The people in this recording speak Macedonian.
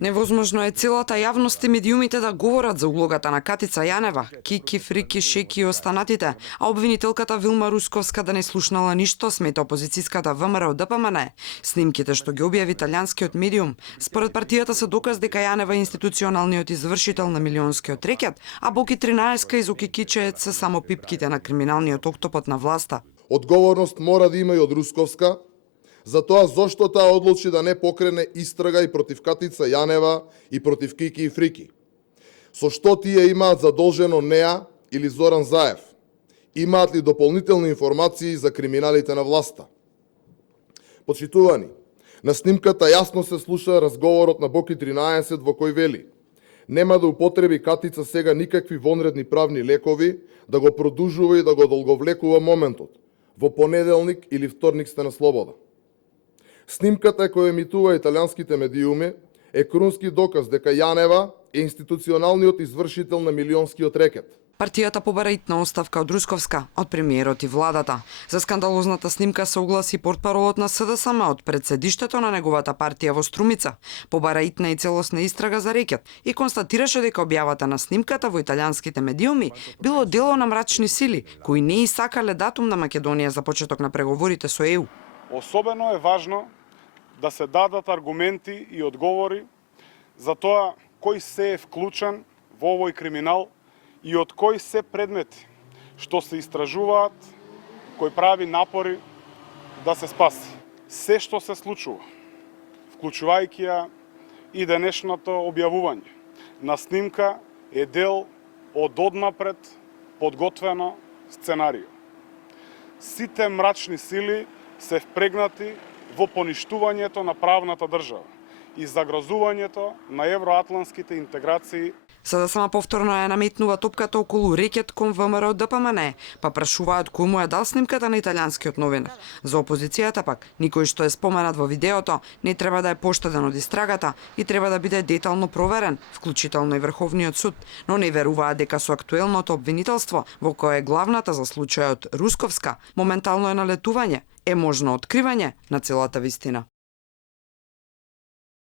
Невозможно е целата јавност и медиумите да говорат за улогата на Катица Јанева, Кики, Фрики, Шеки и останатите, а обвинителката Вилма Русковска да не слушнала ништо, смета опозицијската ВМРО ДПМН. Снимките што ги објави италијанскиот медиум, според партијата се доказ дека Јанева е институционалниот извршител на милионскиот рекет, а Боки 13 и Зоки Кичеец се само пипките на криминалниот октопот на власта. Одговорност мора да има и од Русковска, за тоа зошто таа одлучи да не покрене истрага и против Катица Јанева и против Кики и Фрики. Со што тие имаат задолжено неа или Зоран Заев? Имаат ли дополнителни информации за криминалите на власта? Почитувани, на снимката јасно се слуша разговорот на Боки 13 во кој вели: нема да употреби Катица сега никакви вонредни правни лекови, да го продужува и да го долговлекува моментот. Во понеделник или вторник сте на слобода. Снимката која емитува италијанските медиуми е крунски доказ дека Јанева е институционалниот извршител на милионскиот рекет. Партијата побара итна оставка од Русковска, од премиерот и владата. За скандалозната снимка се огласи портпаролот на СДСМ од пред седиштето на неговата партија во Струмица. Побара итна и целосна истрага за рекет и констатираше дека објавата на снимката во италијанските медиуми било дело на мрачни сили, кои не и сакале датум на Македонија за почеток на преговорите со ЕУ. Особено е важно да се дадат аргументи и одговори за тоа кој се е вклучен во овој криминал и од кои се предмети што се истражуваат, кој прави напори да се спаси. Се што се случува, вклучувајќи ја и денешното објавување на снимка, е дел од однапред подготвено сценарио. Сите мрачни сили се впрегнати во поништувањето на правната држава и загрозувањето на евроатлантските интеграции. СДСМ повторно ја наметнува топката околу рекет кон ВМРО ДПМН, па прашуваат кој му ја дал снимката на италијанскиот новинар. За опозицијата пак, никој што е споменат во видеото не треба да е поштеден од истрагата и треба да биде детално проверен, вклучително и Врховниот суд, но не веруваат дека со актуелното обвинителство, во кое е главната за случајот Русковска, моментално е налетување, е можно откривање на целата вистина.